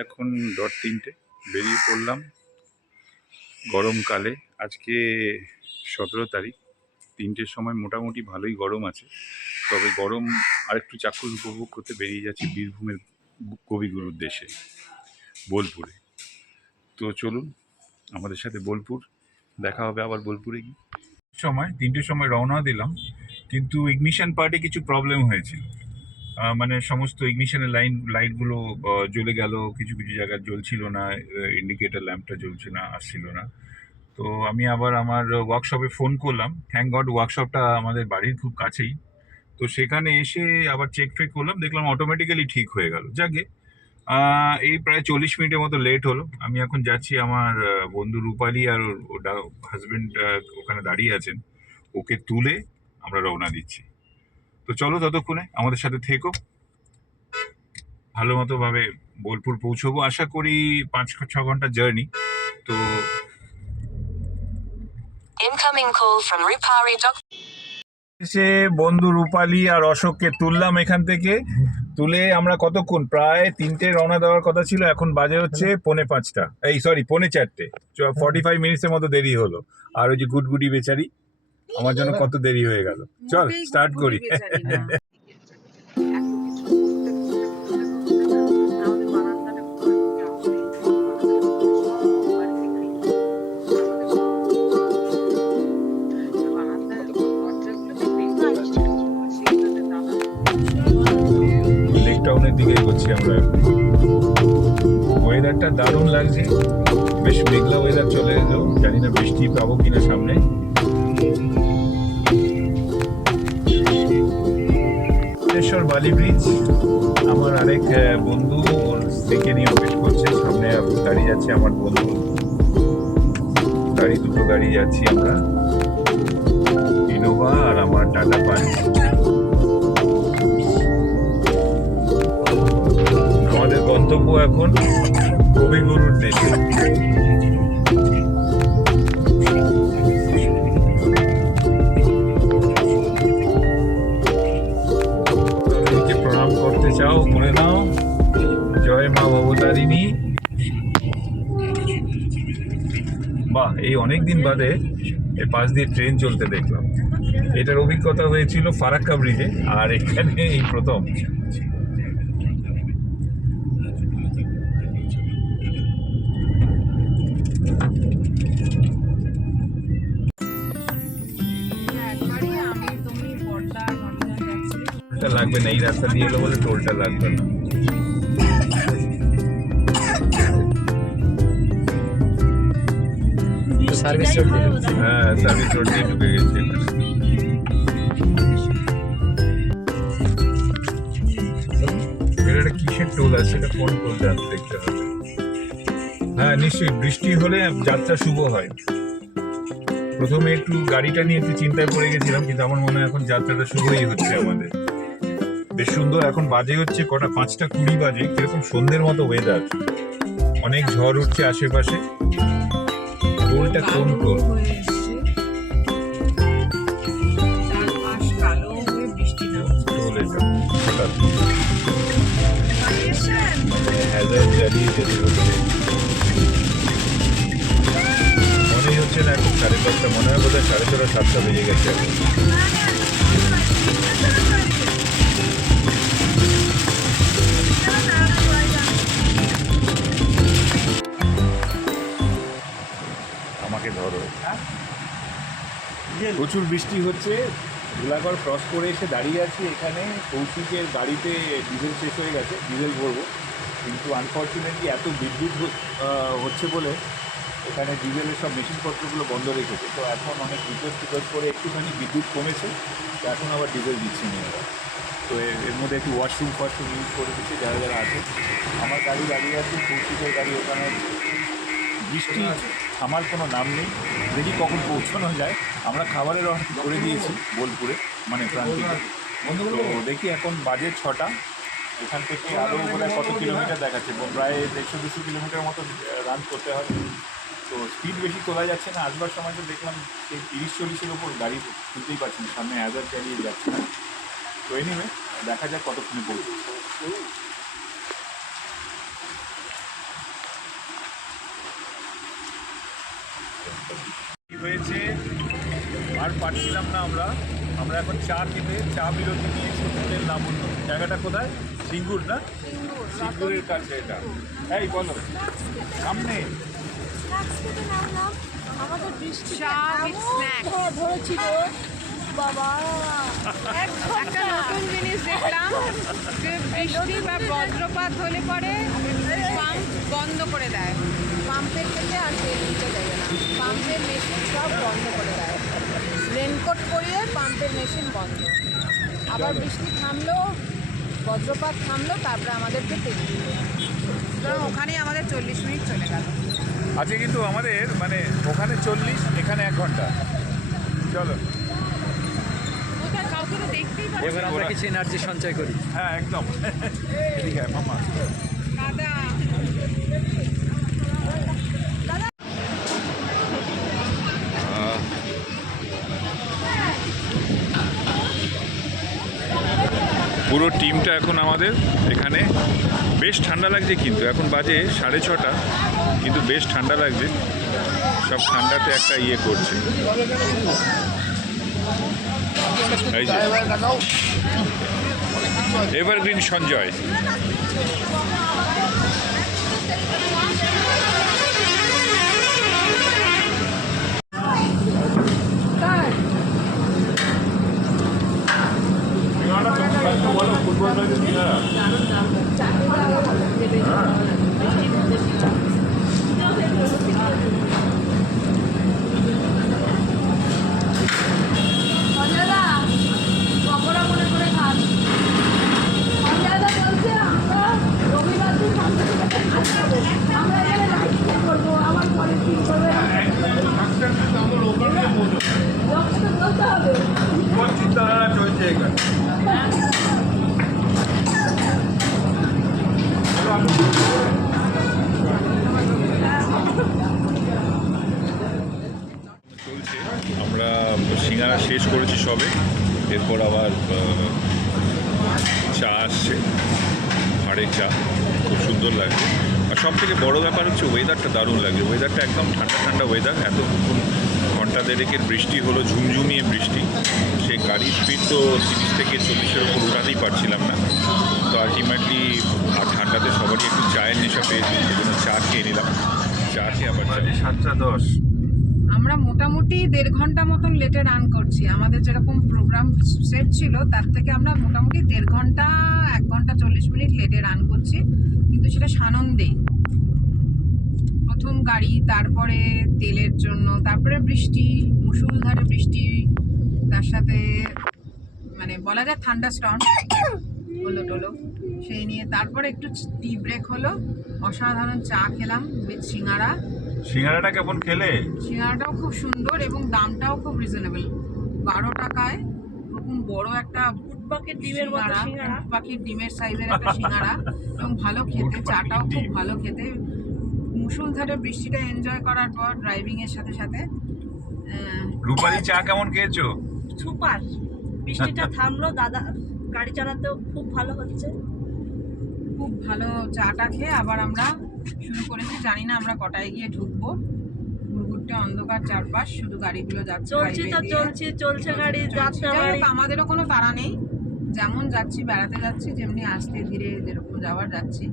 এখন 3:30 বেরিয়ে পড়লাম গরমকালে। আজকে 17 তারিখ, 3টের সময় মোটামুটি ভালোই গরম আছে, তবে গরম আরেকটু চাক্ষুষ উপভোগ করতে বেরিয়ে যাচ্ছি বীরভূমের কবিগুরুর দেশে বোলপুরে। তো চলুন আমাদের সাথে বোলপুর দেখা হবে। আবার বোলপুরে গিয়ে 3টের সময় রওনা দিলাম, কিন্তু ইগনিশন পার্টে কিছু প্রবলেম হয়েছিল। মানে সমস্ত ইগনিশনের লাইটগুলো জ্বলে গেল, কিছু কিছু জায়গায় জ্বলছিল না, ইন্ডিকেটর ল্যাম্পটা জ্বলছে না, আসছিল না। তো আমি আবার আমার ওয়ার্কশপে ফোন করলাম। থ্যাংক গড ওয়ার্কশপটা আমাদের বাড়ির খুব কাছেই, তো সেখানে এসে আবার চেক ফেক করলাম, দেখলাম অটোমেটিক্যালি ঠিক হয়ে গেল। যাকে এই প্রায় 40 মিনিটের মতো লেট হলো। আমি এখন যাচ্ছি, আমার বন্ধু রূপালী আর ওর হাজবেন্ড ওখানে দাঁড়িয়ে আছেন, ওকে তুলে আমরা রওনা দিচ্ছি। তো চলো ততক্ষণে আমাদের সাথে থেকো, ভালো মতো ভাবে বোলপুর পৌঁছবো আশা করি। 5-6 ঘন্টা জার্নি। তো এসে বন্ধু রূপালী আর অশোককে তুললাম এখান থেকে। তুলে আমরা কতক্ষণ, প্রায় 3টে রওনা দেওয়ার কথা ছিল, এখন বাজে হচ্ছে 4:45, এই সরি 4:45। 45 মিনিটসের মতো দেরি হলো। আর ওই যে গুডগুডি বেচারি আমার জন্য কত দেরি হয়ে গেল। চল স্টার্ট করি। লেক টাউনের দিকে এগোচ্ছি আমরা। ওয়েদারটা দারুণ লাগছে, বেশ মেঘলা ওয়েদার চলে এলো, জানি না বৃষ্টি পাবো কিনা সামনে। বালি ব্রিজ, আমার আরেক বন্ধু ওর স্ত্রীকে নিয়ে অফিস করছে, সামনে গাড়ি যাচ্ছে আমার বন্ধু, গাড়ি দুটো গাড়ি যাচ্ছি আমরা, ইনোভা আর আমার টাটা পাঞ্চ। আমাদের গন্তব্য এখন কবিগুরুর দেশে। প্রণাম করতে চাও করে নাও, জয় মা ভবতারিণী। বাহ, এই অনেকদিন বাদে এর পাশ দিয়ে ট্রেন চলতে দেখলাম। এটার অভিজ্ঞতা হয়েছিল ফারাক্কা ব্রিজে, আর এখানে এই প্রথম। লাগবে না, এই রাস্তা দিয়ে এলো বলে টোলটা লাগবে না। হ্যাঁ, সার্ভিস রোড দিয়ে ঢুকে গেছে। এটা কিসের টোল আছে, এটা কোন টোল দেখতে হবে। হ্যাঁ নিশ্চয়ই, বৃষ্টি হলে যাত্রা শুভ হয়। প্রথমে একটু গাড়িটা নিয়ে একটু চিন্তায় পড়ে গেছিলাম, কিন্তু আমার মনে হয় এখন যাত্রাটা শুভই হচ্ছে আমাদের। বেশ সুন্দর। এখন বাজে হচ্ছে কটা, 5:20 বাজে, কিরকম সন্ধ্যের মতো ওয়েদার, অনেক ঝড় উঠছে আশেপাশে। টোলটা কোন টোল? টোল এটা মনেই হচ্ছে না এখন 10:30, মনে হয় বোধ হয় 6:30 7টা বেজে গেছে। আমাকে ধরো। প্রচুর বৃষ্টি হচ্ছে, ধুলাগড় ক্রস করে এসে দাঁড়িয়ে আছি এখানে। কৌশিকের বাড়িতে ডিজেল শেষ হয়ে গেছে, ডিজেল ভরবো, কিন্তু আনফর্চুনেটলি এত বিদ্যুৎ হচ্ছে বলে এখানে ডিজেলের সব মেশিনপত্রগুলো বন্ধ রেখেছে। তো এখন অনেক রিকোয়েস্ট করে একটুখানি বিদ্যুৎ কমেছে, তো এখন আবার ডিজেল দিচ্ছে নিয়ে এরা। তো এর মধ্যে একটু ওয়াশরুম ইউজ করে দিচ্ছে যারা যারা আছে। আমার গাড়ি দাঁড়িয়ে আছে, কৌশিকের গাড়ি ওখানে। বৃষ্টি থামার কোনো নাম নেই, দেখি কখন পৌঁছানো যায়। আমরা খাবারের অর্ডার করে দিয়েছি বোলপুরে, মানে প্রান্তিকে। তো দেখি এখন বাজে 6টা, এখান থেকে আরও বোধ কত কিলোমিটার দেখাচ্ছে, প্রায় 150-200 কিলোমিটার মতো রান করতে হবে। তো স্পিড বেশি তোলা যাচ্ছে না। আসবার সময় তো দেখলাম সেই 30-40-এর ওপর গাড়ি তুলতেই পারছি না, সামনে অ্যাজার চালিয়ে যাচ্ছে না। তো এনিওয়ে দেখা যাক কতক্ষণে পৌঁছে। আর পাচ্ছিলাম না আমরা আমরা এখন চা খেতে চা বিরতি নিয়েছি হোটেল লাবণ্য। জায়গাটা কোথায়? সিঙ্গুর না? সিঙ্গুরের কাছে এটা। এই বলো সামনে আমাদের বৃষ্টি চা with snack। ধরেছিল বাবা। একটা নতুন জিনিস দেখলাম যে বৃষ্টি বা বজ্রপাত হলে পরে পাম্প বন্ধ করে দেয়। পাম্পের থেকে আর তেল দিতে দেবে না, পাম্পের মেশিন সব বন্ধ করে দেয়। রেনকোট পরিয়ে পাম্পের মেশিন বন্ধ। আবার বৃষ্টি থামলো, বজ্রপাত থামলো, তারপরে আমাদেরকে তেল দিবে। সুতরাং ওখানেই আমাদের 40 মিনিট চলে গেল। আজকে কিন্তু আমাদের মানে ওখানে 40, এখানে 1 ঘন্টা। চলো ওটা কাউকে তো দেখতেই পাচ্ছি এবার আমরা ওরা- কিছু এনার্জি সঞ্চয় করি। হ্যাঁ একদম। এদিকে আয়, মামা। দাদা। পুরো টিমটা এখন আমাদের এখানে। বেশ ঠান্ডা লাগছে কিন্তু এখন বাজে 6:30, কিন্তু বেশ ঠান্ডা লাগছে। সব ঠান্ডাতে একটা ইয়ে করছে। এই যে এভারগ্রিন সঞ্জয়। পকোড়া মনে করে খান। সঞ্জয়দা বলছে আমরা রবিবার দিন আমরা এখানে লাইট করবো, আমার পরের দিন করবে। লোককে তো বলতে হবে। চিন্তাধারা চলছে এখানে। চলছে। আমরা সিঙ্গারা শেষ করেছি সবে, এরপর আবার চা আসছে, ভাড়ের চা, খুব সুন্দর লাগছে। আর সব থেকে বড়ো ব্যাপার হচ্ছে ওয়েদারটা দারুণ লাগছে। ওয়েদারটা একদম ঠান্ডা ঠান্ডা ওয়েদার। এতক্ষণ ঘন্টা দেড়েকের বৃষ্টি হলো, ঝুমঝুমিয়ে বৃষ্টি। সেই গাড়ির স্পিড তো 30 থেকে 40-এর উপর উঠাতেই পারছিলাম না। তো আলটিমেটলি আর ঠান্ডাতে সবারই একটু চায়ের নেশা পেয়েছি, সেজন্য চা খেয়ে নিলাম। চা খেয়ে আবার 7:10। আমরা মোটামুটি 1.5 ঘন্টা মতন লেটে রান করছি। আমাদের যেরকম প্রোগ্রাম সেট ছিল তার থেকে আমরা মোটামুটি 1.5 ঘন্টা 1 ঘন্টা 40 মিনিট লেটে রান করছি, কিন্তু সেটা সানন্দেই। প্রথম গাড়ি, তারপরে তেলের জন্য, তারপরে বৃষ্টি, মুষলধারে বৃষ্টি, তার সাথে মানে বলা যায় ঠান্ডা স্টর্ম হলো টলো, সেই নিয়ে তারপরে একটু টি ব্রেক হলো। অসাধারণ চা খেলাম উইথ সিঙ্গারা। সিঙ্গারাটা কেমন খেলে? সিঙ্গারাটাও খুব সুন্দর এবং দামটাও খুব রিজনেবল। 12 টাকায় এরকম বড় একটা পাখির ডিমের মতো সিঙ্গারা। পাখির ডিমের সাইজের একটা সিঙ্গারা, এবং ভালো খেতে, চাটাও খুব ভালো খেতে। মুষলধারে বৃষ্টিটা এনজয় করার পর ড্রাইভিং এর সাথে সাথে রূপালি চা কেমন খেয়েছো? সুপার। বৃষ্টিটা থামলো, দাদা গাড়ি চালাতেও খুব ভালো হচ্ছে। খুব ভালো চাটা খেয়ে আবার আমরা শুরু করেছি। জানি না আমরা কটায় গিয়ে ঢুকবো। ঘুরঘুরটে অন্ধকার চারপাশ, শুধু গাড়িগুলো যাচ্ছে চলছে তো highway দিয়ে। চলছে গাড়ি, যাত্রা যাই গাড়ি। হোক, আমাদেরও কোনো তাড়া নেই। যেমন যাচ্ছি, বেড়াতে যাচ্ছি, যেমনি আস্তে ধীরে যেরকম যাওয়ার যাচ্ছি।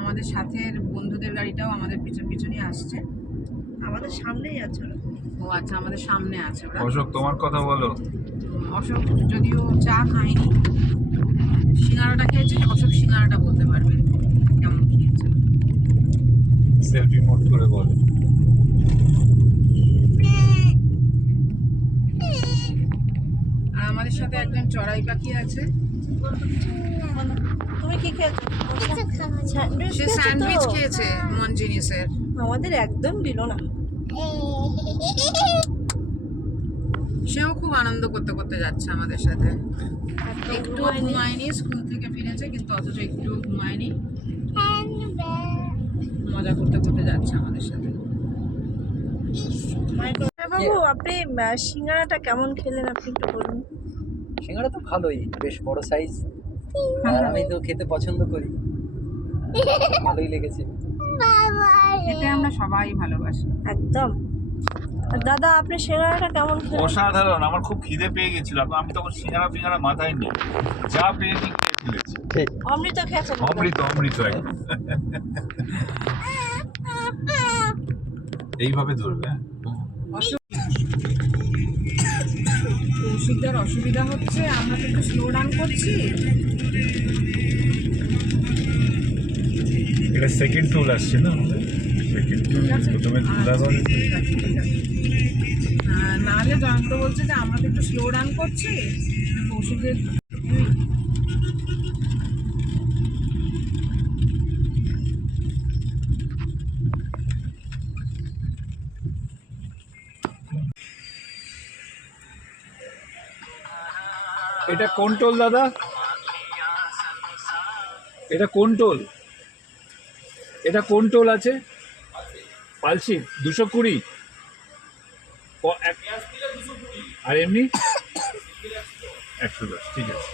আমাদের সাথের বন্ধুদের গাড়িটাও আমাদের পিছনেই আসছে। আমাদের সামনেই আছে ওরা। ও আচ্ছা, আমাদের সামনে আছে ওরা। অশোক, তোমার কথা বলো। অশোক যদিও চা খায়নি, সিঙ্গারাটা খেয়েছে। অশোক সিঙ্গারাটা বলতে পারবে কেমন খেয়েছে। সেলফি মোড করে বলো। আর আমাদের সাথে একজন চড়াই পাখি আছে। তুমি কি খেয়েছো? স্যান্ডউইচ সে খেয়েছো স্যান্ডউইচ তো? খেয়েছে মনজিনিসের। আমাদের একদম দিল না। সেও খুব আনন্দ করতে করতে যাচ্ছে আমাদের সাথে। একটু ঘুমায়নি। ঘুমায়নি, স্কুল থেকে ফিরেছে, কিন্তু অথচ একটুও ঘুমায়নি। মজা করতে করতে যাচ্ছে আমাদের সাথে। বাবু, আপনি সিঙ্গারাটা কেমন খেলেন আপনি একটু বলুন। সিঙ্গারা তো ভালোই, বেশ বড় সাইজ। আর আমি তো খেতে পছন্দ করি, ভালোই লেগেছে। খেতে আমরা সবাই ভালোবাসি। একদম। দাদা আপনি সিঙ্গারাটা কেমন খেলেন? অসাধারণ, আমার খুব খিদে পেয়ে গেছিল, আমি তখন সিঙ্গারা ফিঙ্গারা মাথায় নিই, যা পেয়েছি খেয়ে ফেলেছি। অমৃত খেয়েছেন দাদা? অমৃত অমৃত একদম। এইভাবে ধরবে। কৌশিকদার অসুবিধা হচ্ছে, আমরা তো একটু স্লো রান করছি। এটা সেকেন্ড টোল আসছে না, সেকেন্ড টোল প্রথমে ধুলাগড়। নাহলে জয়ন্ত বলছে যে আমরা তো একটু স্লো রান করছি, কৌশিকের এটা কোন টোল দাদা? এটা কোন টোল? এটা কোন টোল আছে? পালসি 220 আর এমনি 110। ঠিক আছে,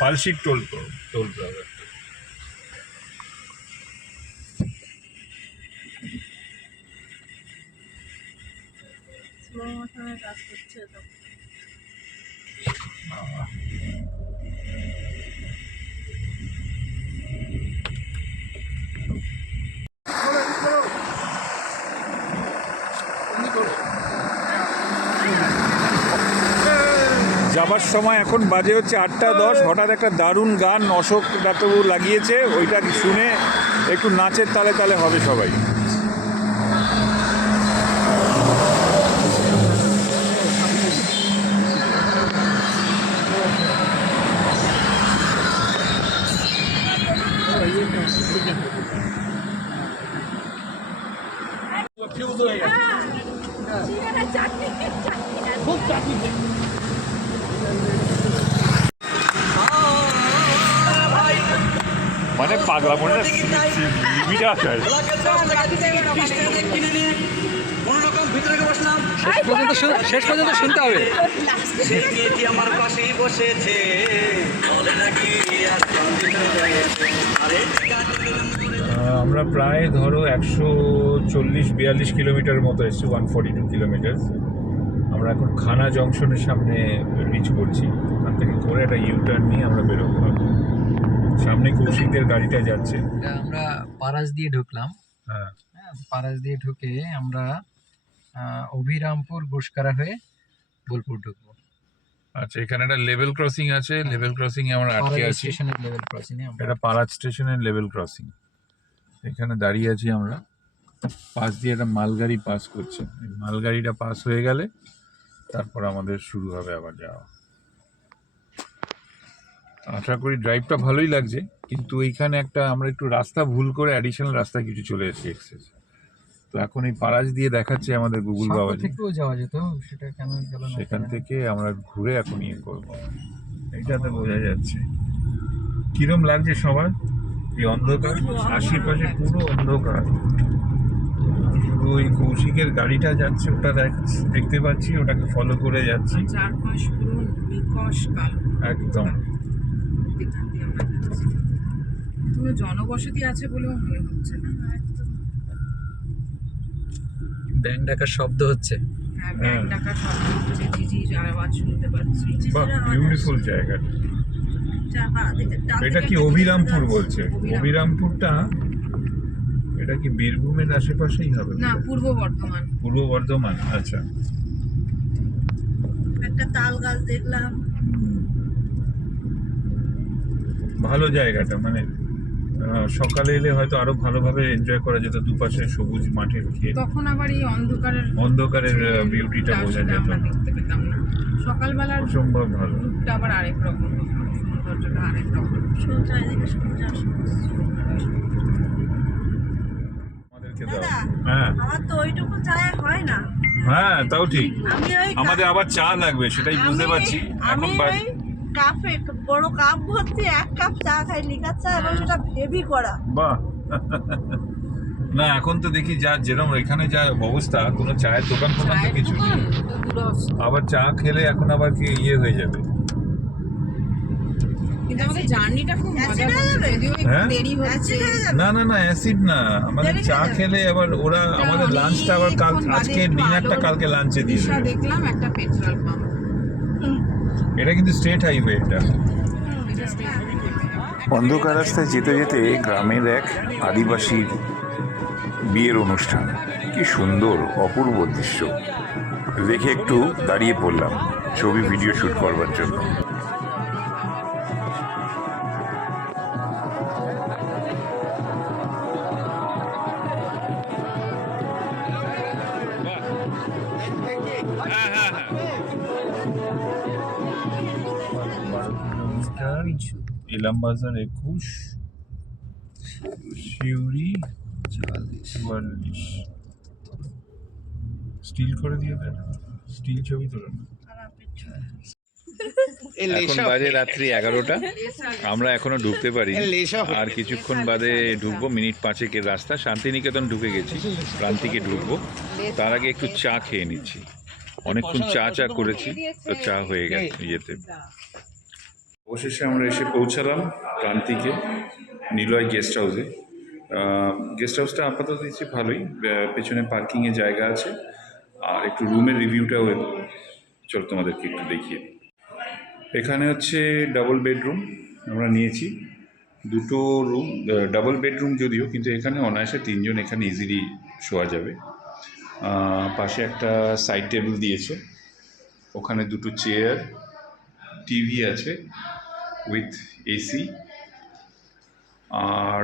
পালসির টোল টোল প্লাজা। স্লো মোশনে কাজ করছে তো। যাবার সময় এখন বাজে হচ্ছে 8:10। হঠাৎ একটা দারুণ গান অশোক ডাক্তারবাবু লাগিয়েছে, ওইটা শুনে একটু নাচের তালে তালে হবে সবাই। মানে পাগলা মনে লিমিট আছে। শেষ পর্যন্ত শুনতে হবে। আমার পাশেই বসেছে আমরা প্রায় ধরো 140-42 কিলোমিটার মতো এসেছি, 142 কিলোমিটার। আমরা এখন খানা জংশনের সামনে রিচ করছি, ওখান থেকে করে একটা ইউটার্ন নিয়ে আমরা বেরোবো। সামনে কৌশিকদের গাড়িটা যাচ্ছে। আমরা পারাস দিয়ে ঢুকলাম। হ্যাঁ, পারাস দিয়ে ঢুকে আমরা অভিরামপুর গুসকারা হয়ে বোলপুর ঢুকবো। আচ্ছা, এখানে একটা লেভেল ক্রসিং আছে, লেভেল ক্রসিং এ আমরা আটকে আছি। স্টেশনের লেভেল ক্রসিং এ এটা পারাজ স্টেশনের লেভেল ক্রসিং, এখানে দাঁড়িয়ে আছি আমরা। পাশ দিয়ে একটা মালগাড়ি পাস করছে, এই মালগাড়িটা পাস হয়ে গেলে তারপর আমাদের শুরু হবে আবার যাওয়া। আশা করি ড্রাইভটা ভালোই লাগছে, কিন্তু এইখানে একটা আমরা একটু রাস্তা ভুল করে অ্যাডিশনাল রাস্তা কিছু চলে এসেছি এক্সেস। তো এখন এই পারাজ দিয়ে দেখাচ্ছে আমাদের গুগল বাবাজি, থেকেও যাওয়া যেত, সেটা কেন গেল না? সেখান থেকে আমরা ঘুরে এখন ইয়ে করবো। এইটাতে বোঝা যাচ্ছে কিরম লাগছে সবার, এই অন্ধকার, আশেপাশে পুরো অন্ধকার, শুধু ওই কৌশিকের গাড়িটা যাচ্ছে, ওটা দেখতে পাচ্ছি, ওটাকে ফলো করে যাচ্ছি। চারপাশ পুরো নিকশ কালো, একদম এখান দিয়ে আমরা যাচ্ছি। কোনো জনবসতি আছে বলেও মনে হচ্ছে না। ব্যাং ডাকার শব্দ হচ্ছে। হ্যাঁ, ব্যাগ ডাকা শব্দ হচ্ছে, ঝিঝি আওয়াজ শুনতে পাচ্ছি। বাহ, বিউটিফুল জায়গা। এটা কি অভিরামপুর বলছে? অভিরামপুরটা এটা কি বীরভূমের আশেপাশেই হবে? না, পূর্ব বর্ধমান। পূর্ব বর্ধমান, আচ্ছা। একটা তাল গাছ দেখলাম। ভালো জায়গাটা, মানে সকালে এলে হয়তো আরো ভালোভাবে এনজয় করা যেত, দুপাশে সবুজ মাঠের ক্ষেত, তখন আবার এই অন্ধকারের বিউটিটা বোঝা যেত। আমরা দেখতে পেতাম না। সকালবেলার অসম্ভব ভালো। রূপটা আবার আরেক রকম, সৌন্দর্যটা আরেক রকম। চারিদিকে সূর্য আমাদেরকে দাও। দাদা, হ্যাঁ আমার তো ওইটুকু চায় হয় না। হ্যাঁ, তাও ঠিক। আমি ওই আমাদের আবার চা লাগবে, সেটাই বুঝতে পারছি। আমি এখন ওই কাপে বড় কাপ ভর্তি 1 কাপ চা খাই, লিকার চা, এবং সেটা হেভি করা। বাহ, না এখন তো দেখি যা যেরকম এখানে যা অবস্থা, কোনো চায়ের দোকান ফোকান তো কিছু নেই। আবার চা খেলে এখন আবার কি ইয়ে হয়ে যাবে। কিন্তু আমাদের জার্নিটা খুব মজা Acid হয়ে করছে, যাবে? যদিও একটু হ্যাঁ? দেরি হচ্ছে। Acid হয়ে যাবে? না না না অ্যাসিড না, আমাদের দেরি চা হয়ে যাবে। খেলে আবার ওরা আমাদের লাঞ্চটা আবার কাল অনেকক্ষণ বাদে আজকে একটু ডিনারটা আলোর কালকে লাঞ্চে দিয়ে দিশা দেবে। দেখলাম একটা পেট্রোল পাম্প। এটা কিন্তু স্টেট হাইওয়ে এটা। এটা state অন্ধকার রাস্তায় যেতে যেতে গ্রামের এক আদিবাসীর বিয়ের অনুষ্ঠান, কি সুন্দর অপূর্ব দৃশ্য দেখে একটু দাঁড়িয়ে পড়লাম ছবি ভিডিও শ্যুট করবার জন্য। ইলাম বাজার 21, শিউরি 44। স্টিল করে দিয়ে দেন, স্টিল ছবি তোলেন। এখন বাজে রাত্রি 11টা, আমরা এখনো ঢুকতে পারি, আর কিছুক্ষণ বাদে ঢুকবো, মিনিট 5-এর রাস্তা। শান্তিনিকেতন ঢুকে গেছি, প্রান্তিকে ঢুকবো, তার আগে একটু চা খেয়ে নিচ্ছি। অনেকক্ষণ চা করেছি, তো চা হয়ে গেছে ইয়েতে। অবশেষে আমরা এসে পৌঁছালাম প্রান্তিকে, নিলয় গেস্ট হাউসে। গেস্ট হাউসটা আপাতত দিচ্ছি ভালোই, পেছনে পার্কিংয়ের জায়গা আছে, আর একটু রুমের রিভিউটাও চল তোমাদেরকে একটু দেখিয়ে দিই। এখানে হচ্ছে ডাবল বেডরুম আমরা নিয়েছি, 2টো রুম, ডাবল বেডরুম যদিও, কিন্তু এখানে অনায়াসে 3 জন এখানে ইজিলি শোয়া যাবে। পাশে একটা সাইড টেবিল দিয়েছে, ওখানে 2টো চেয়ার, টিভি আছে উইথ এসি, আর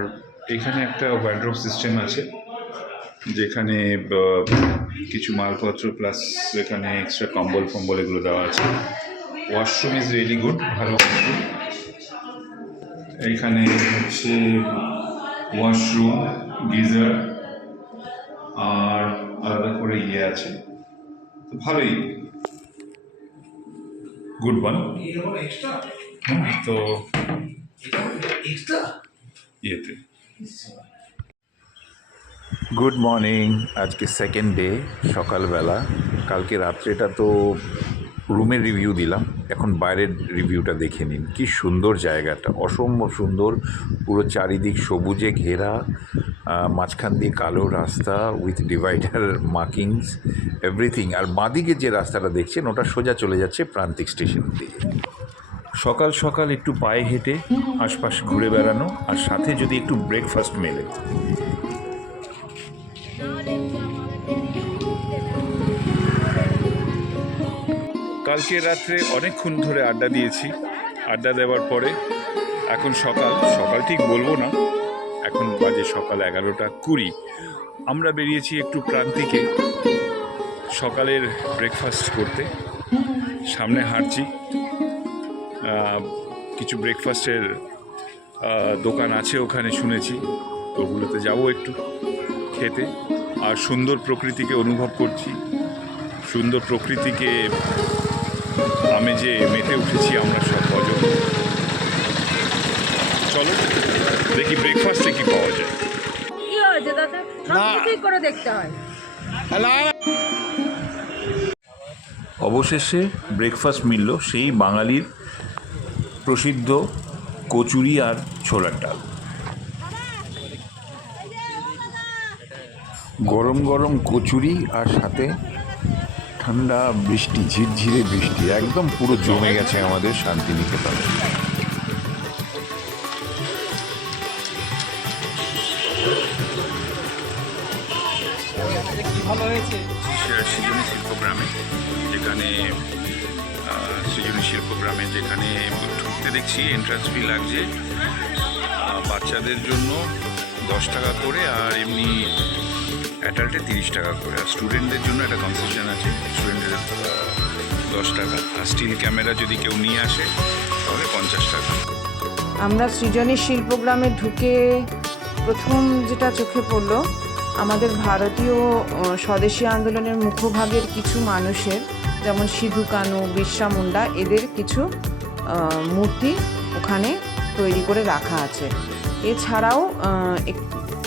এখানে একটা ওয়ার্ড্রোব সিস্টেম আছে, যেখানে কিছু মালপত্র প্লাস এখানে এক্সট্রা কম্বল এগুলো দেওয়া আছে। ওয়াশরুম ইজ রিয়েলি গুড, ভালো ওয়াশরুম। এখানে হচ্ছে ওয়াশরুম, গিজার, আর আলাদা করে আছে, তো ভালোই, গুড ওয়ান। তো ইয়েতে গুড মর্নিং, আজকে সেকেন্ড ডে, সকালবেলা। কালকে রাত্রেটা তো রুমের রিভিউ দিলাম, এখন বাইরের রিভিউটা দেখে নিন। কি সুন্দর জায়গাটা, অসম্ভব সুন্দর, পুরো চারিদিক সবুজে ঘেরা, মাঝখান দিয়ে কালো রাস্তা উইথ ডিভাইডার মার্কিংস এভরিথিং। আর বাঁদিকে যে রাস্তাটা দেখছেন ওটা সোজা চলে যাচ্ছে প্রান্তিক স্টেশনের দিকে। সকাল সকাল একটু পায়ে হেঁটে আশপাশ ঘুরে বেড়ানো, আর সাথে যদি একটু ব্রেকফাস্ট মেলে। কালকে রাত্রে অনেকক্ষণ ধরে আড্ডা দিয়েছি, আড্ডা দেওয়ার পরে এখন সকাল ঠিক বলবো না, এখন বাজে সকাল 11:20। আমরা বেরিয়েছি একটু প্রান্তিকে সকালের ব্রেকফাস্ট করতে, সামনে হাঁটছি, কিছু ব্রেকফাস্টের দোকান আছে ওখানে শুনেছি, তো ওগুলোতে যাবো একটু খেতে। আর সুন্দর প্রকৃতিকে অনুভব করছি, সুন্দর প্রকৃতিকে আমেজে মেতে উঠেছি আমরা সব কজন। চলো দেখি ব্রেকফাস্টে কি পাওয়া যায়। কি হয়েছে দাদা, সব করে দেখতে হয়। অবশেষে ব্রেকফাস্ট মিলল, সেই বাঙালির প্রসিদ্ধ কচুরি আর ছোলার ডাল। গরম গরম কচুরি আর সাথে ঠান্ডা বৃষ্টি, ঝিরঝিরে বৃষ্টি, একদম পুরো জমে গেছে আমাদের শান্তিনিকেতনে। সৃজনী শিল্পগ্রামে, যেখানে যেখানে ঢুকতে দেখছি এন্ট্রান্স ফি লাগছে বাচ্চাদের জন্য 10 টাকা করে, আর এমনি অ্যাডাল্টে 30 টাকা করে, আর স্টুডেন্টদের জন্য একটা কনসেশন আছে, স্টুডেন্টদের 10 টাকা, আর স্টিল ক্যামেরা যদি কেউ নিয়ে আসে তাহলে 50 টাকা। আমরা সৃজনী শিল্পগ্রামে ঢুকে প্রথম যেটা চোখে পড়লো, আমাদের ভারতীয় স্বদেশী আন্দোলনের মুখভাগের কিছু মানুষের, যেমন সিধু কানু, বিরসা মুন্ডা, এদের কিছু মূর্তি ওখানে তৈরি করে রাখা আছে। এছাড়াও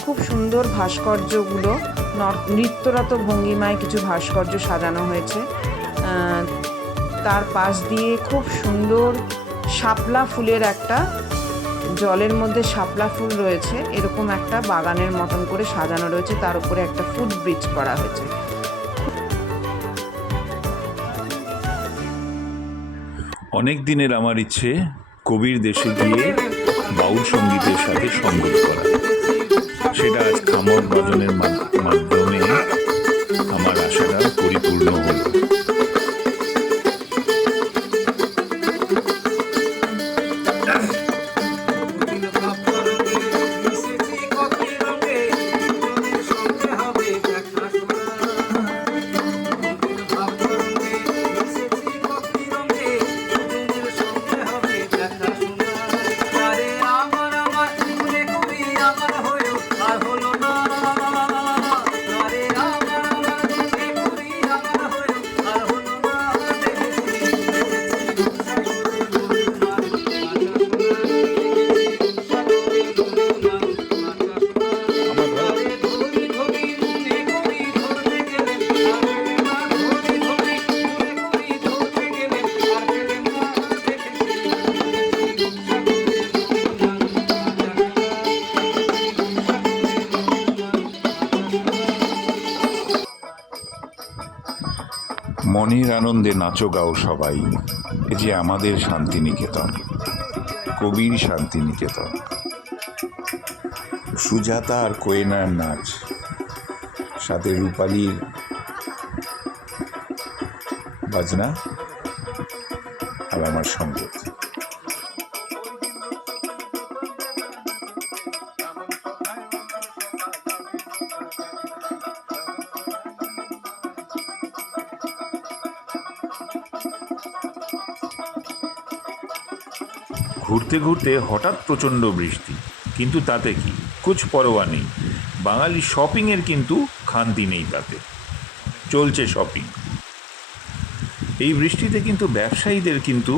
খুব সুন্দর ভাস্কর্যগুলো, নৃত্যরত ভঙ্গিমায় কিছু ভাস্কর্য সাজানো হয়েছে। তার পাশ দিয়ে খুব সুন্দর শাপলা ফুলের একটা, জলের মধ্যে শাপলা ফুল রয়েছে, এরকম একটা বাগানের মতন করে সাজানো রয়েছে, তার উপরে একটা ফুট ব্রিজ করা হয়েছে। অনেক দিনের আমার ইচ্ছে কবির দেশে গিয়ে বাউল সঙ্গীতের সাথে সঙ্গত করা। সেটা আজ খামর বাদনের মাধ্যমে আমার আশাটা পরিপূর্ণ হল। মনের আনন্দে নাচো গাও সবাই, এ যে আমাদের শান্তিনিকেতন, কবির শান্তিনিকেতন। সুজাতা আর কোয়েনার নাচ, সাথে রূপালীর বাজনা আর আমার সঙ্গীত। ঘুরতে ঘুরতে হঠাৎ প্রচণ্ড বৃষ্টি, কিন্তু তাতে কি, কুছ পরোয়া নেই। বাঙালি শপিংয়ের কিন্তু খান্তি নেই, তাতে চলছে শপিং। এই বৃষ্টিতে কিন্তু ব্যবসায়ীদের কিন্তু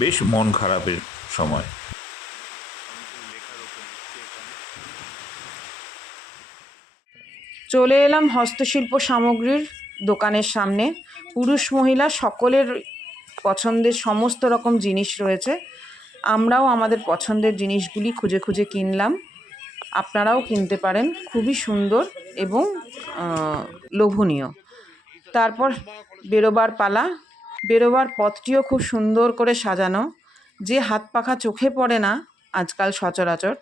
বেশ মন খারাপের সময়। চলে এলাম হস্তশিল্প সামগ্রীর দোকানের সামনে। পুরুষ মহিলা সকলের পছন্দের সমস্ত রকম জিনিস রয়েছে। আমরাও আমাদের পছন্দের জিনিসগুলি খুঁজে খুঁজে কিনলাম। আপনারাও কিনতে পারেন, খুবই সুন্দর এবং লোভনীয়। তারপর বেরোবার পালা। বেরোবার পথটিও খুব সুন্দর করে সাজানো, যে হাত পাখা চোখে পড়ে না আজকাল সচরাচর,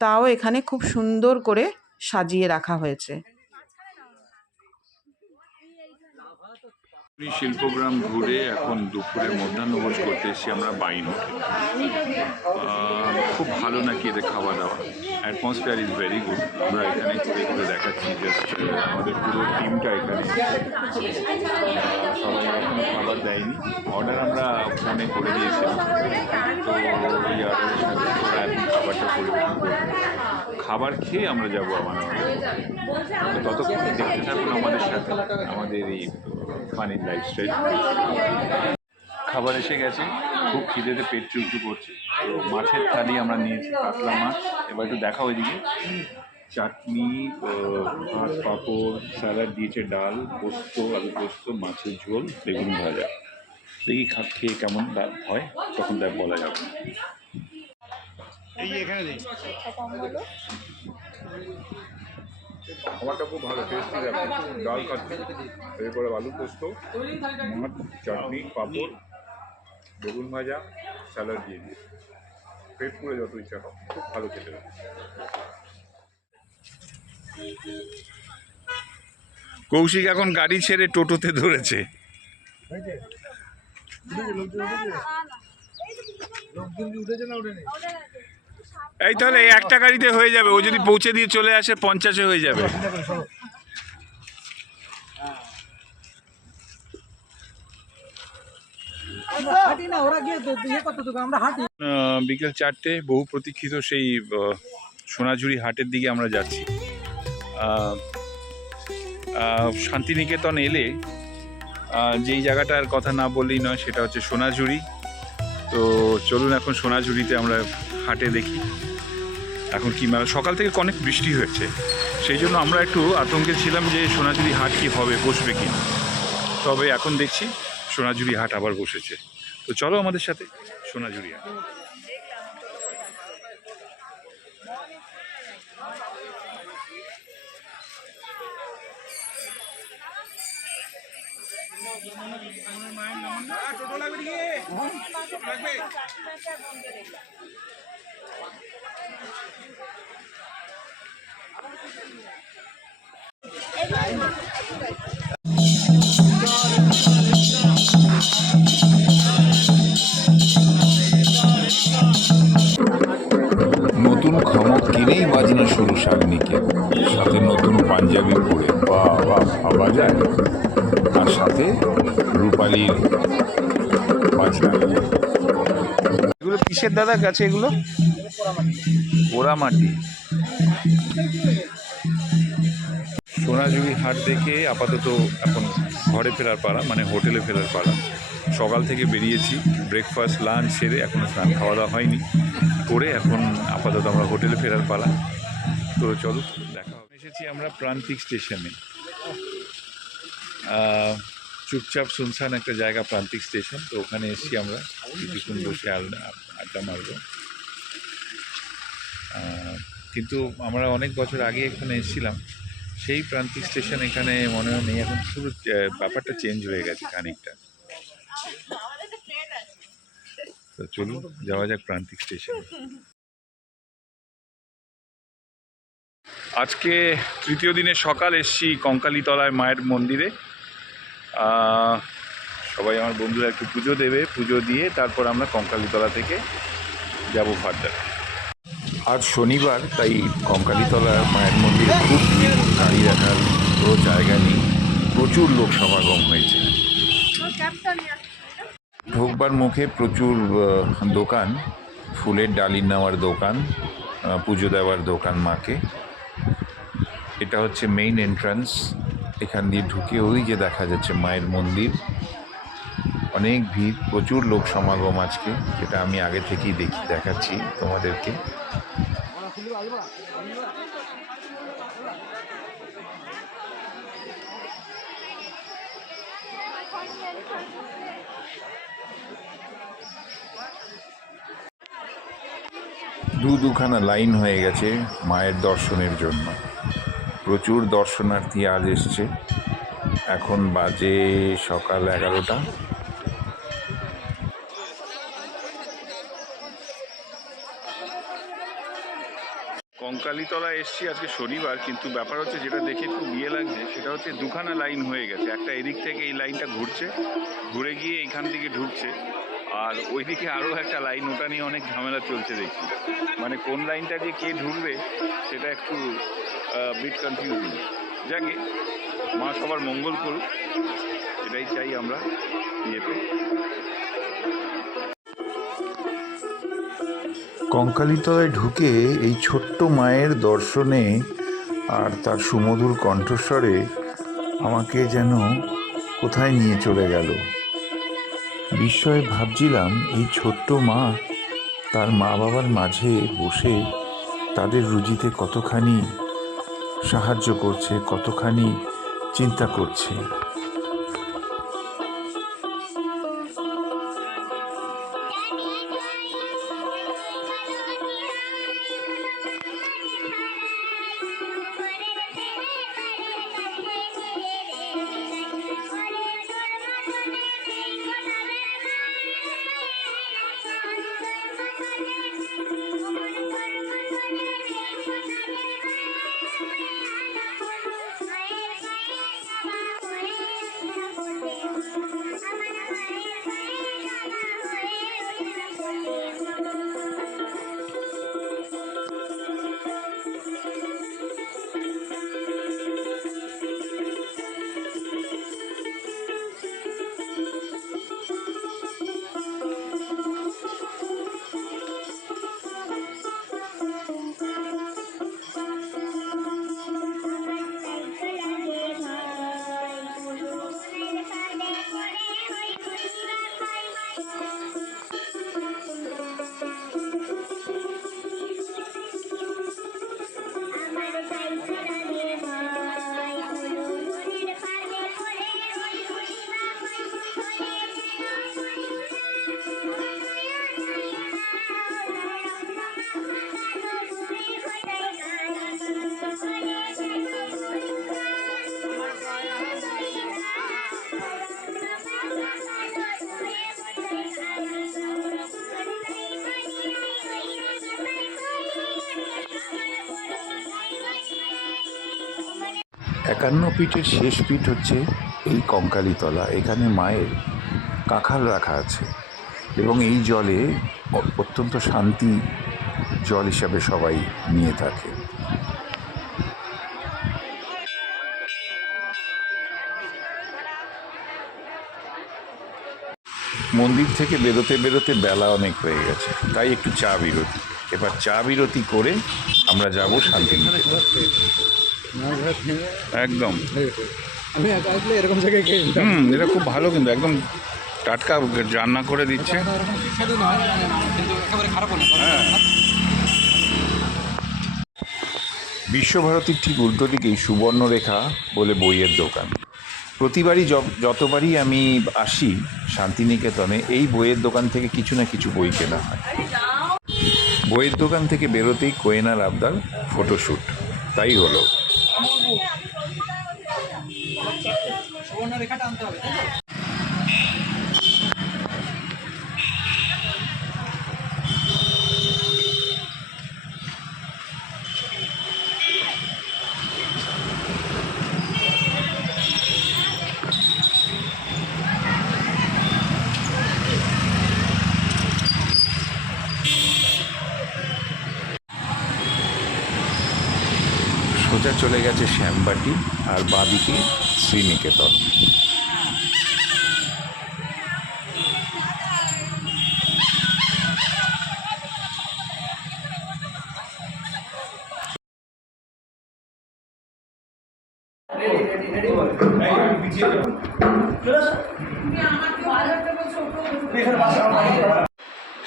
তাও এখানে খুব সুন্দর করে সাজিয়ে রাখা হয়েছে। শিল্পগ্রাম ঘুরে এখন দুপুরে মধ্যাহ্নভোজ করতে এসেছি আমরা বাইন হোটেল। খুব ভালো নাকি এদের খাওয়া দাওয়া, অ্যাটমসফিয়ার ইজ ভেরি গুড। আমরা এখানে ঘুরে ঘুরে দেখাচ্ছি, জাস্ট আমাদের পুরো টিমটা এখানে। সবাই এখন খাবার দেয়নি, অর্ডার আমরা ফোনে করে দিয়েছিলাম, তো ওই অর্ডারের সাথে ওরা এখন খাবারটা পরিবেশন করবে। খাবার খেয়ে আমরা যাবো আমার তো ততক্ষণ দেখতে থাকুন আমাদের সাথে, আমাদের এই ফানি লাইফস্টাইল। খাবার এসে গেছে, খুব খিদেতে পেট চুলচু করছে। তো মাছের থালি আমরা নিয়েছি, কাতলা মাছ। এবার একটু দেখা ওইদিকে চাটনি, ভাত, পাঁপড়, স্যালাড দিয়েছে, ডাল, পোস্ত, আলু পোস্ত, মাছের ঝোল, বেগুন ভাজা। দেখি খেয়ে কেমন হয়, তখন তার বলা যাবে। খাবারটা খুব ভালো, টেস্টি যাবে। ডাল খাচ্ছি, এরপরে আলু পোস্ত, মাছ, চাটনি, পাঁপড়, বেগুন ভাজা, স্যালাড দিয়ে দিয়ে পেট পুরে যত ইচ্ছা খাও, খুব ভালো খেতে হবে। কৌশিক এখন গাড়ি ছেড়ে টোটোতে ধরেছে। এই তাহলে একটা গাড়িতে হয়ে যাবে, ও যদি পৌঁছে দিয়ে চলে আসে 50-এ হয়ে যাবে। বিকেল 4টে, বহু প্রতীক্ষিত সেই সোনাঝুরি হাটের দিকে আমরা যাচ্ছি। শান্তিনিকেতন এলে যেই জায়গাটার কথা না বললেই নয়, সেটা হচ্ছে সোনাঝুরি। তো চলুন এখন সোনাঝুরিতে আমরা হাটে দেখি এখন কি মেলা। সকাল থেকে অনেক বৃষ্টি হয়েছে, সেই জন্য আমরা একটু আতঙ্কে ছিলাম যে সোনাঝুরি হাট কি হবে, বসবে কি না। তবে এখন দেখছি সোনাঝুরি হাট আবার বসেছে। তো চলো আমাদের সাথে সোনাঝুরি হাট। নতুন খামক কিনেই বাজনা শুরু শাগনিকে, সাথে নতুন পাঞ্জাবি পরে বাবা ভাবা যায়, আর সাথে রূপালির বাজনা। এগুলো কিসের দাদা গাছে? এগুলো পোড়ামাটি। সোনাঝুরি হাট দেখে আপাতত এখন ঘরে ফেরার পালা, মানে হোটেলে ফেরার পালা। সকাল থেকে বেরিয়েছি, ব্রেকফাস্ট লাঞ্চ সেরে এখনও স্নান খাওয়া দাওয়া হয়নি, করে এখন আপাতত আমরা হোটেলে ফেরার পালা। তো চলো দেখা হবে। এসেছি আমরা প্রান্তিক স্টেশনে, চুপচাপ শুনশান একটা জায়গা প্রান্তিক স্টেশন। তো ওখানে এসেছি আমরা, কিছুক্ষণ বসে আড্ডা মারব। কিন্তু আমরা অনেক বছর আগে এখানে এসেছিলাম, সেই প্রান্তিক স্টেশন এখানে মনে হয় নেই এখন, পুরো ব্যাপারটা চেঞ্জ হয়ে গেছে খানিকটা। তো চলুন যাওয়া যাক প্রান্তিক স্টেশন। আজকে তৃতীয় দিনের সকাল, এসছি কঙ্কালীতলায় মায়ের মন্দিরে। সবাই আমার বন্ধুরা একটু পুজো দেবে, পুজো দিয়ে তারপর আমরা কঙ্কালীতলা থেকে যাব ফার্দার। আজ শনিবার, তাই কঙ্কালীতলার মায়ের মন্দিরে খুব ভিড়, গাড়ি রাখার কোনো জায়গা নেই, প্রচুর লোক সমাগম হয়েছে। ঢোকবার মুখে প্রচুর দোকান, ফুলের ডালি নেওয়ার দোকান, পুজো দেওয়ার দোকান মাকে। এটা হচ্ছে মেইন এন্ট্রান্স। এখান দিয়ে ঢুকে ওই যে দেখা যাচ্ছে মায়ের মন্দির। অনেক ভিড়, প্রচুর লোক সমাগম আজকে, যেটা আমি আগে থেকেই দেখাচ্ছি তোমাদেরকে। দুখানা লাইন হয়ে গেছে মায়ের দর্শনের জন্য। প্রচুর দর্শনার্থী আজ এসছে। এখন বাজে সকাল 11টা। কঙ্কালীতলা এসছি আজকে শনিবার, কিন্তু ব্যাপার হচ্ছে যেটা দেখে খুব লাগছে সেটা হচ্ছে দুখানা লাইন হয়ে গেছে। একটা এদিক থেকে এই লাইনটা ঘুরছে, ঘুরে গিয়ে এইখান থেকে ঢুকছে, আর ওইদিকে আরও একটা লাইন, ওটা নিয়ে অনেক ঝামেলা চলছে দেখছি। মানে কোন লাইনটা দিয়ে কে ঢুকবে সেটা একটু বিট কনফিউজিং। যাকে মা সবার মঙ্গল করুক, এটাই চাই আমরা ইয়েতে। কঙ্কালীতলায় ঢুকে এই ছোট্ট মায়ের দর্শনে আর তার সুমধুর কণ্ঠস্বরে আমাকে যেন কোথায় নিয়ে চলে গেল। বিস্ময়ে ভাবছিলাম এই ছোট্ট মা তার মা বাবার মাঝে বসে তাদের রুজিতে কতখানি সাহায্য করছে, কতখানি চিন্তা করছে। 51 পীঠের শেষ পীঠ হচ্ছে এই কঙ্কালীতলা। এখানে মায়ের কাঁখাল রাখা আছে এবং এই জলে অত্যন্ত শান্তি জল হিসাবে সবাই নিয়ে থাকে। মন্দির থেকে বেরোতে বেরোতে বেলা অনেক হয়ে গেছে, তাই একটু চা বিরতি। এবার চা বিরতি করে আমরা যাব শান্তিনিকেতন। একদম আমি আসলে এরকম জায়গায় খেয়ে এটা খুব ভালো, কিন্তু একদম টাটকা রান্না করে দিচ্ছে। হ্যাঁ, বিশ্বভারতীর ঠিক উল্টো দিকেই সুবর্ণরেখা বলে বইয়ের দোকান। প্রতিবারই যতবারই আমি আসি শান্তিনিকেতনে এই বইয়ের দোকান থেকে কিছু না কিছু বই কেনা হয়। বইয়ের দোকান থেকে বেরোতেই কোয়েনার আবদার ফটোশ্যুট, তাই হলো। সোজা চলে গেছে শ্যামবাটি আর বাঁদিকে শ্রীনিকেতন।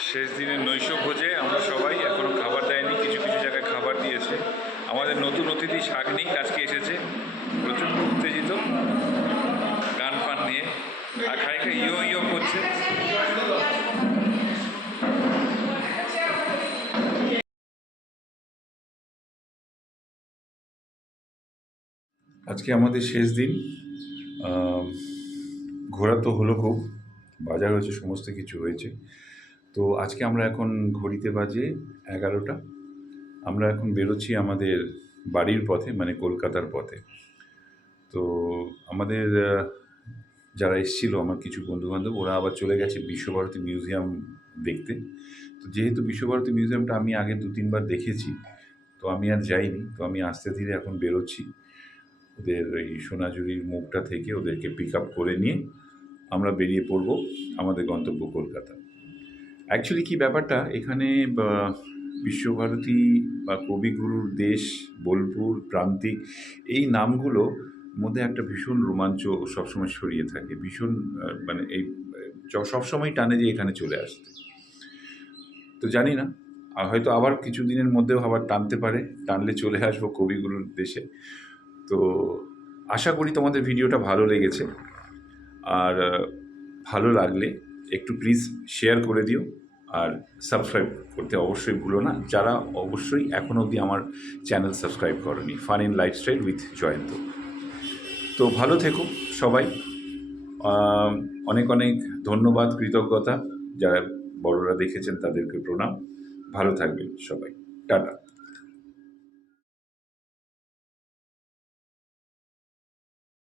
শেষ দিনের নৈশ ভোজে আমরা সবাই, এখনো খাবার দেয়নি, কিছু কিছু জায়গায় খাবার দিয়েছে। আমাদের নতুন অতিথি শাগনিক আজকে এসেছে, প্রচণ্ড উত্তেজিত, গান ফান নিয়ে আর খানিকটা ইয়ো ইয়ো করছে। আজকে আমাদের শেষ দিন। ঘোরা তো হলো খুব, বাজার হয়েছে, সমস্ত কিছু হয়েছে। তো আজকে আমরা এখন ঘড়িতে বাজে 11টা। আমরা এখন বেরোচ্ছি আমাদের বাড়ির পথে, মানে কলকাতার পথে। তো আমাদের যারা এসেছিল, আমার কিছু বন্ধুবান্ধব, ওরা আবার চলে গেছে বিশ্বভারতী মিউজিয়াম দেখতে। তো যেহেতু বিশ্বভারতী মিউজিয়ামটা আমি আগে 2-3 বার দেখেছি, তো আমি আর যাইনি। তো আমি আস্তে ধীরে এখন বেরোচ্ছি ওদের এই সোনাঝুরির মুখটা থেকে, ওদেরকে পিক আপ করে নিয়ে আমরা বেরিয়ে পড়ব আমাদের গন্তব্য কলকাতা। অ্যাকচুয়ালি কী ব্যাপারটা, এখানে বিশ্বভারতী বা কবিগুরুর দেশ, বোলপুর, প্রান্তিক, এই নামগুলো মধ্যে একটা ভীষণ রোমাঞ্চ সবসময় ছড়িয়ে থাকে। ভীষণ মানে এই সবসময় টানে যে এখানে চলে আসতে। তো জানি না, আর হয়তো আবার কিছু দিনের মধ্যেও আবার টানতে পারে, টানলে চলে আসবো কবিগুরুর দেশে। তো আশা করি তোমাদের ভিডিওটা ভালো লেগেছে, আর ভালো লাগলে একটু প্লিজ শেয়ার করে দিও, আর সাবস্ক্রাইব করতে অবশ্যই ভুলো না, যারা অবশ্যই এখনও অবধি আমার চ্যানেল সাবস্ক্রাইব করনি, fun in lifestyle with Jayanta. তো ভালো থেকো সবাই, অনেক অনেক ধন্যবাদ, কৃতজ্ঞতা, যারা বড়রা দেখেছেন তাদেরকে প্রণাম। ভালো থাকবেন সবাই, টাটা।